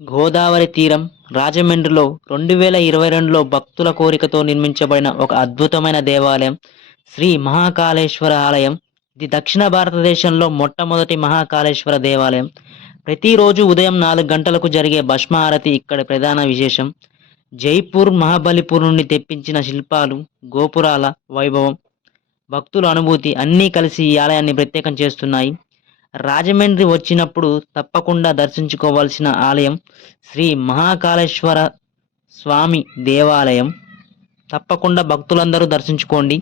గోదావరి తీరం రాజమండ్రిలో 2022లో భక్తుల కోరికతో నిర్మించబడిన ఒక అద్భుతమైన దేవాలయం శ్రీ మహాకాళేశ్వర ఆలయం. ఇది దక్షిణ భారతదేశంలో మొట్టమొదటి మహాకాళేశ్వర దేవాలయం. ప్రతిరోజు ఉదయం 4 గంటలకు జరిగే భస్మహారతి ఇక్కడి ప్రధాన విశేషం. జైపూర్, మహాబలిపూర్ నుండి తెప్పించిన శిల్పాలు, గోపురాల వైభవం, భక్తుల అనుభూతి అన్నీ కలిసి ఈ ఆలయాన్ని ప్రత్యేకం చేస్తున్నాయి. రాజమండ్రి వచ్చినప్పుడు తప్పకుండా దర్శించుకోవాల్సిన ఆలయం శ్రీ మహాకాళేశ్వర స్వామి దేవాలయం. తప్పకుండా భక్తులందరూ దర్శించుకోండి.